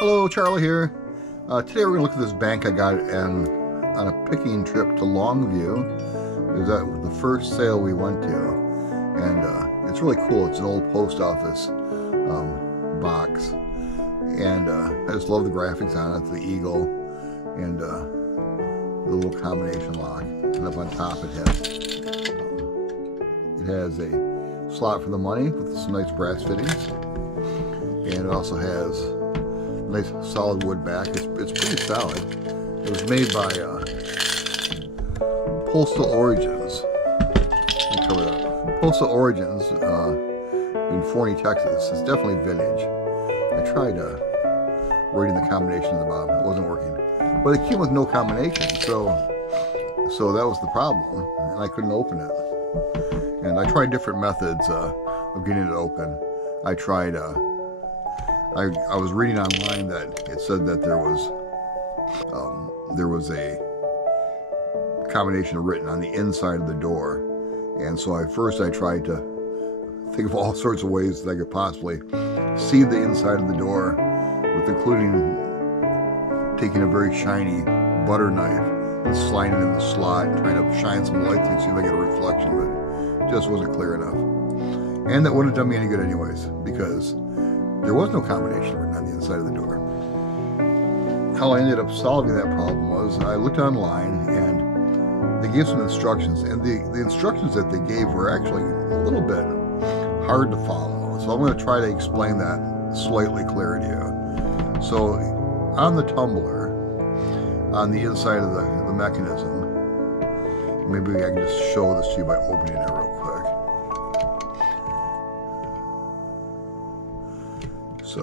Hello, Charlie here. Today we're going to look at this bank I got on a picking trip to Longview. It was at the first sale we went to, and it's really cool. It's an old post office box, and I just love the graphics on it, the eagle, and the little combination lock. And up on top it has a slot for the money with some nice brass fittings, and it also has nice solid wood back. It's pretty solid. It was made by Postal Origins. Let me cover that. Postal Origins in Forney, Texas. It's definitely vintage. I tried reading the combination at the bottom. It wasn't working. But it came with no combination, so that was the problem, and I couldn't open it. And I tried different methods of getting it open. I tried. I was reading online that it said that there was a combination written on the inside of the door, and so I tried to think of all sorts of ways that I could possibly see the inside of the door, with including taking a very shiny butter knife and sliding it in the slot and trying to shine some light through to see if I get a reflection, but it just wasn't clear enough. And that wouldn't have done me any good anyways, because there was no combination written on the inside of the door. How I ended up solving that problem was I looked online and they gave some instructions, and the instructions that they gave were actually a little bit hard to follow. So I'm going to try to explain that slightly clearer to you. So on the tumbler, on the inside of the mechanism, maybe I can just show this to you by opening it real quick. So,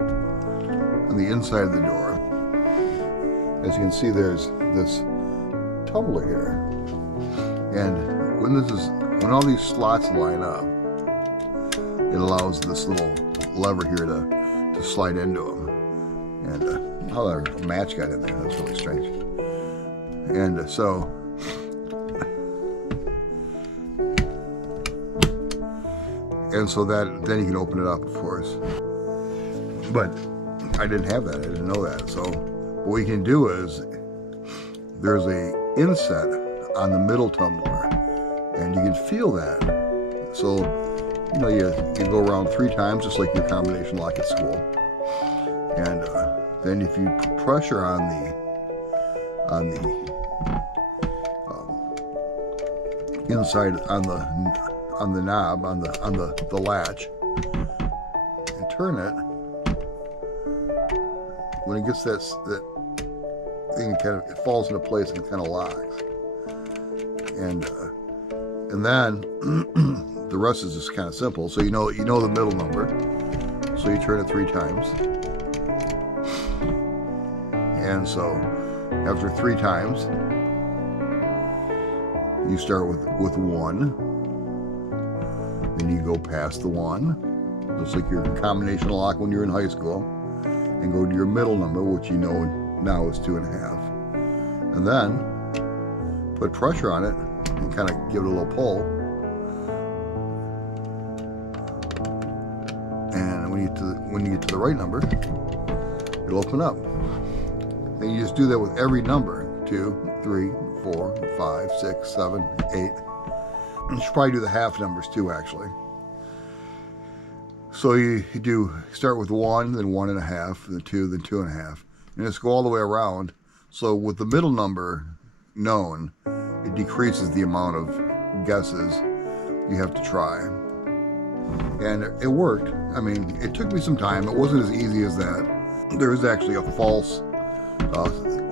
on the inside of the door, as you can see, there's this tumbler here, and when all these slots line up, it allows this little lever here to slide into them. And how that match got in there, that's really strange. And so that then you can open it up, of course. But I didn't have that. I didn't know that. So what we can do is there's a inset on the middle tumbler, and you can feel that. So you go around 3 times, just like your combination lock at school. And then if you put pressure on the inside on the knob on the latch and turn it, when it gets that thing, it falls into place and it kind of locks, and then the rest is just kind of simple. So you know the middle number, so you turn it 3 times, and so after 3 times you start with 1. Then you go past the 1, just like your combination lock when you're in high school, and go to your middle number, which you know now is 2.5. And then put pressure on it and kind of give it a little pull. And when you get to the right number, it'll open up. And you just do that with every number: 2, 3, 4, 5, 6, 7, 8. You should probably do the half numbers too, actually. So you start with 1, then 1.5, then 2, then 2.5, and just go all the way around. So with the middle number known, it decreases the amount of guesses you have to try. And it worked. I mean, it took me some time. It wasn't as easy as that. There is actually a false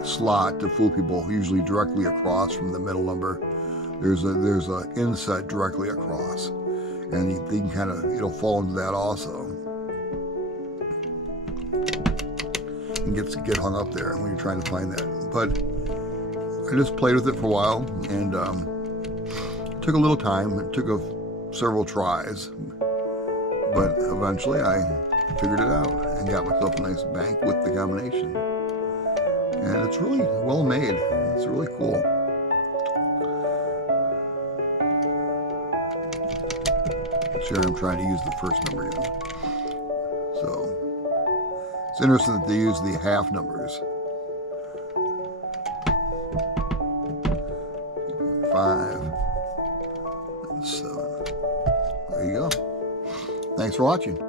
slot to fool people, usually directly across from the middle number. There's a inset directly across, and you can it'll fall into that also, and get hung up there when you're trying to find that. But I just played with it for a while, and it took a little time. It took several tries, but eventually I figured it out and got myself a nice bank with the combination. And it's really well made. It's really cool. Sure, I'm trying to use the first number again. So it's interesting that they use the half numbers. 5 and 7. There you go. Thanks for watching.